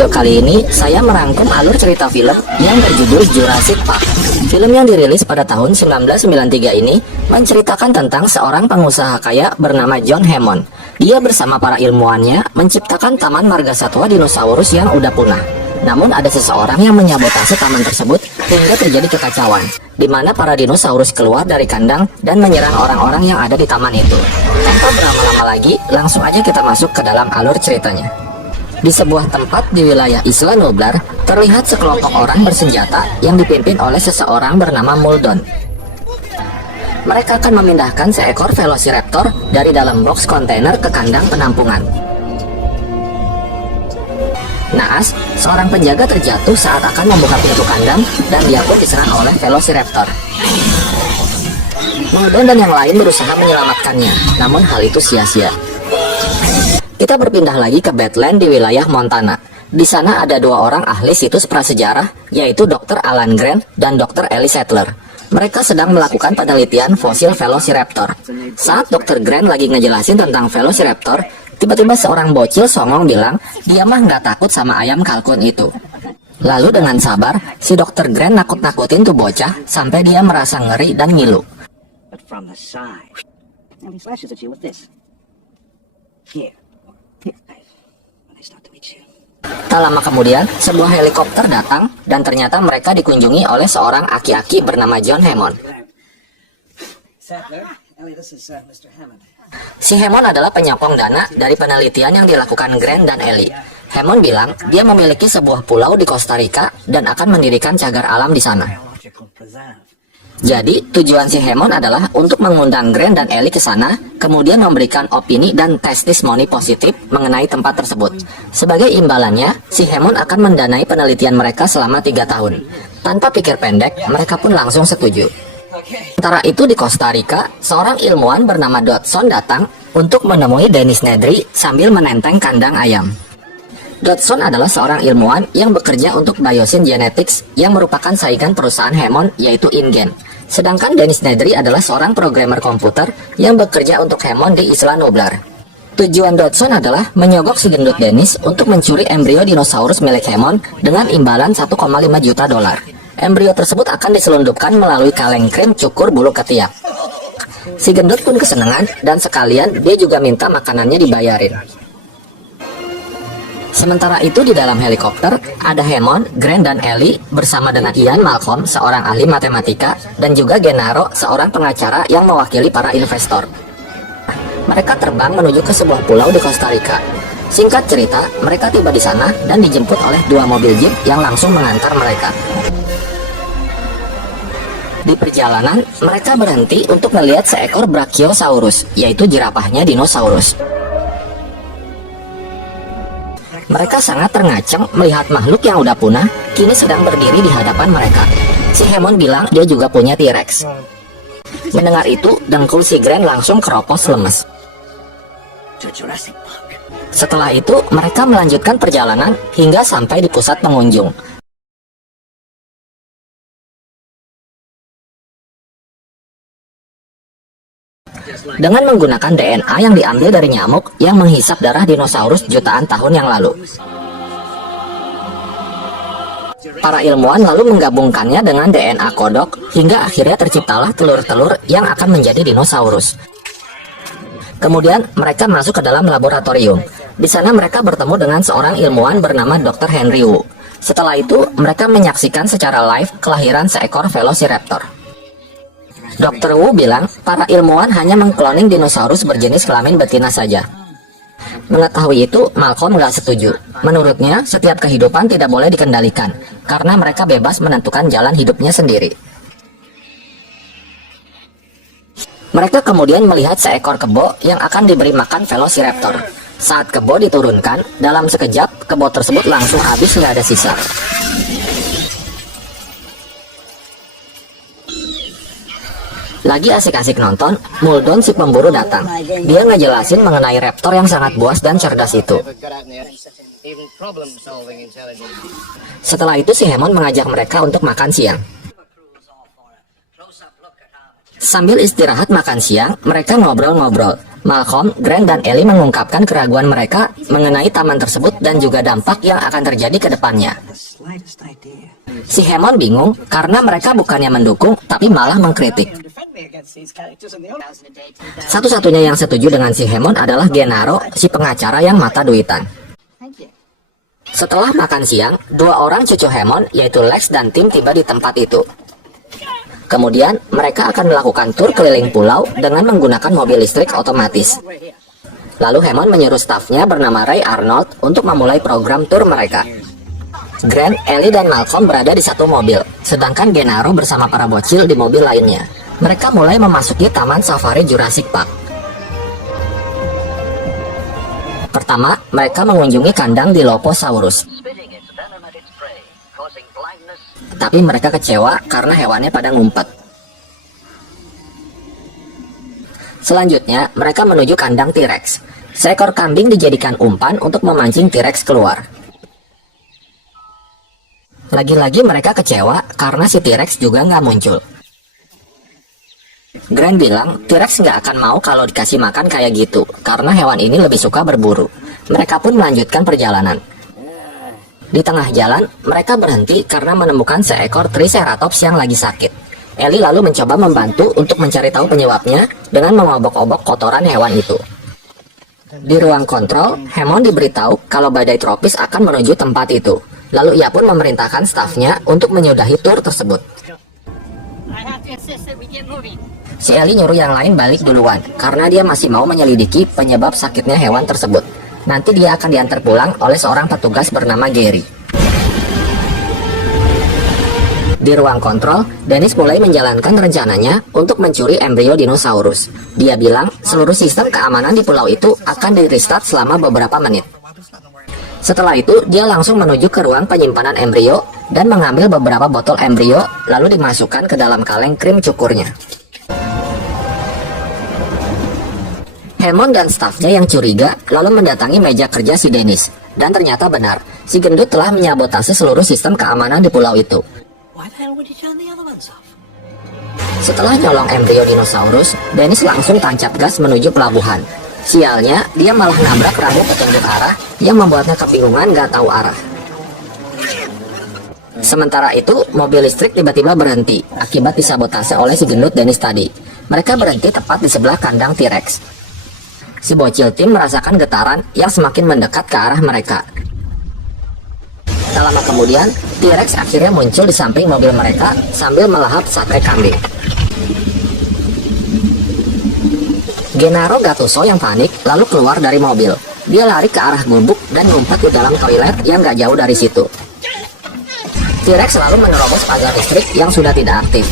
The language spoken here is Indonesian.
video kali ini, saya merangkum alur cerita film yang berjudul Jurassic Park. Film yang dirilis pada tahun 1993 ini menceritakan tentang seorang pengusaha kaya bernama John Hammond. Dia bersama para ilmuwannya menciptakan taman marga satwa dinosaurus yang udah punah. Namun ada seseorang yang menyabotase taman tersebut hingga terjadi kekacauan, di mana para dinosaurus keluar dari kandang dan menyerang orang-orang yang ada di taman itu. Tanpa berlama-lama lagi, langsung aja kita masuk ke dalam alur ceritanya. Di sebuah tempat di wilayah Isla Nublar, terlihat sekelompok orang bersenjata yang dipimpin oleh seseorang bernama Muldoon. Mereka akan memindahkan seekor Velociraptor dari dalam box kontainer ke kandang penampungan. Naas, seorang penjaga terjatuh saat akan membuka pintu kandang dan dia pun diserang oleh Velociraptor. Muldoon dan yang lain berusaha menyelamatkannya, namun hal itu sia-sia. Kita berpindah lagi ke Badland di wilayah Montana. Di sana ada dua orang ahli situs prasejarah, yaitu Dr. Alan Grant dan Dr. Ellie Sattler. Mereka sedang melakukan penelitian fosil Velociraptor. Saat Dr. Grant lagi ngejelasin tentang Velociraptor, tiba-tiba seorang bocil songong bilang, dia mah nggak takut sama ayam kalkun itu. Lalu dengan sabar, si Dr. Grant nakut-nakutin tuh bocah sampai dia merasa ngeri dan ngilu. Tak lama kemudian, sebuah helikopter datang dan ternyata mereka dikunjungi oleh seorang aki-aki bernama John Hammond. Si Hammond adalah penyokong dana dari penelitian yang dilakukan Grant dan Ellie. Hammond bilang dia memiliki sebuah pulau di Costa Rica dan akan mendirikan cagar alam di sana. Jadi, tujuan si Hammond adalah untuk mengundang Grant dan Ellie ke sana, kemudian memberikan opini dan testimoni positif mengenai tempat tersebut. Sebagai imbalannya, si Hammond akan mendanai penelitian mereka selama 3 tahun. Tanpa pikir pendek, mereka pun langsung setuju. Sementara itu di Costa Rica, seorang ilmuwan bernama Dodson datang untuk menemui Dennis Nedry sambil menenteng kandang ayam. Dodson adalah seorang ilmuwan yang bekerja untuk Biosyn Genetics yang merupakan saingan perusahaan Hammond yaitu InGen. Sedangkan Dennis Nedry adalah seorang programmer komputer yang bekerja untuk Hammond di Isla Nublar. Tujuan Dodson adalah menyogok si gendut Dennis untuk mencuri embrio dinosaurus milik Hammond dengan imbalan 1,5 juta dolar. Embrio tersebut akan diselundupkan melalui kaleng krim cukur bulu ketiak. Si gendut pun kesenangan dan sekalian dia juga minta makanannya dibayarin. Sementara itu di dalam helikopter, ada Hammond, Grant dan Ellie bersama dengan Ian Malcolm, seorang ahli matematika, dan juga Gennaro, seorang pengacara yang mewakili para investor. Mereka terbang menuju ke sebuah pulau di Costa Rica. Singkat cerita, mereka tiba di sana dan dijemput oleh 2 mobil jeep yang langsung mengantar mereka. Di perjalanan, mereka berhenti untuk melihat seekor Brachiosaurus, yaitu jerapahnya dinosaurus. Mereka sangat terngaceng melihat makhluk yang udah punah kini sedang berdiri di hadapan mereka. Si Hammond bilang dia juga punya T-Rex. Mendengar itu, dengkul si Grant langsung keropos lemes. Setelah itu, mereka melanjutkan perjalanan hingga sampai di pusat pengunjung. Dengan menggunakan DNA yang diambil dari nyamuk yang menghisap darah dinosaurus jutaan tahun yang lalu. Para ilmuwan lalu menggabungkannya dengan DNA kodok hingga akhirnya terciptalah telur-telur yang akan menjadi dinosaurus. Kemudian mereka masuk ke dalam laboratorium. Di sana mereka bertemu dengan seorang ilmuwan bernama Dr. Henry Wu. Setelah itu mereka menyaksikan secara live kelahiran seekor Velociraptor. Dr. Wu bilang, para ilmuwan hanya mengkloning dinosaurus berjenis kelamin betina saja. Mengetahui itu, Malcolm nggak setuju. Menurutnya, setiap kehidupan tidak boleh dikendalikan, karena mereka bebas menentukan jalan hidupnya sendiri. Mereka kemudian melihat seekor kebo yang akan diberi makan Velociraptor. Saat kebo diturunkan, dalam sekejap, kebo tersebut langsung habis nggak ada sisa. Lagi asik-asik nonton, Muldoon si pemburu datang. Dia ngejelasin mengenai raptor yang sangat buas dan cerdas itu. Setelah itu si Hammond mengajak mereka untuk makan siang. Sambil istirahat makan siang, mereka ngobrol-ngobrol. Malcolm, Grant, dan Ellie mengungkapkan keraguan mereka mengenai taman tersebut dan juga dampak yang akan terjadi ke depannya. Si Hammond bingung karena mereka bukannya mendukung, tapi malah mengkritik. Satu-satunya yang setuju dengan si Hammond adalah Gennaro, si pengacara yang mata duitan. Setelah makan siang, dua orang cucu Hammond, yaitu Lex dan Tim, tiba di tempat itu. Kemudian, mereka akan melakukan tur keliling pulau dengan menggunakan mobil listrik otomatis. Lalu Hammond menyuruh stafnya bernama Ray Arnold untuk memulai program tur mereka. Grant, Ellie, dan Malcolm berada di satu mobil, sedangkan Gennaro bersama para bocil di mobil lainnya. Mereka mulai memasuki Taman Safari Jurassic Park. Pertama, mereka mengunjungi kandang Dilophosaurus. Tapi mereka kecewa karena hewannya pada ngumpet. Selanjutnya, mereka menuju kandang T-Rex. Seekor kambing dijadikan umpan untuk memancing T-Rex keluar. Lagi-lagi mereka kecewa karena si T-Rex juga nggak muncul. Grant bilang T-Rex nggak akan mau kalau dikasih makan kayak gitu, karena hewan ini lebih suka berburu. Mereka pun melanjutkan perjalanan. Di tengah jalan, mereka berhenti karena menemukan seekor Triceratops yang lagi sakit. Ellie lalu mencoba membantu untuk mencari tahu penyebabnya dengan mengobok-obok kotoran hewan itu. Di ruang kontrol, Hammond diberitahu kalau badai tropis akan menuju tempat itu. Lalu ia pun memerintahkan stafnya untuk menyudahi tur tersebut. Si Ellie nyuruh yang lain balik duluan karena dia masih mau menyelidiki penyebab sakitnya hewan tersebut. Nanti dia akan diantar pulang oleh seorang petugas bernama Gary. Di ruang kontrol, Dennis mulai menjalankan rencananya untuk mencuri embrio dinosaurus. Dia bilang seluruh sistem keamanan di pulau itu akan di-restart selama beberapa menit. Setelah itu, dia langsung menuju ke ruang penyimpanan embrio dan mengambil beberapa botol embrio lalu dimasukkan ke dalam kaleng krim cukurnya. Hammond dan stafnya yang curiga lalu mendatangi meja kerja si Dennis. Dan ternyata benar, si gendut telah menyabotase seluruh sistem keamanan di pulau itu. Setelah nyolong embrio dinosaurus, Dennis langsung tancap gas menuju pelabuhan. Sialnya, dia malah nabrak rambu petunjuk arah yang membuatnya kebingungan gak tahu arah. Sementara itu, mobil listrik tiba-tiba berhenti akibat disabotase oleh si gendut Dennis tadi. Mereka berhenti tepat di sebelah kandang T-Rex. Si bocil Tim merasakan getaran yang semakin mendekat ke arah mereka. Tak lama kemudian, T-Rex akhirnya muncul di samping mobil mereka sambil melahap sate kambing. Gennaro Gattuso yang panik lalu keluar dari mobil. Dia lari ke arah gubuk dan ngumpet di dalam toilet yang gak jauh dari situ. T-Rex selalu menerobos pagar listrik yang sudah tidak aktif.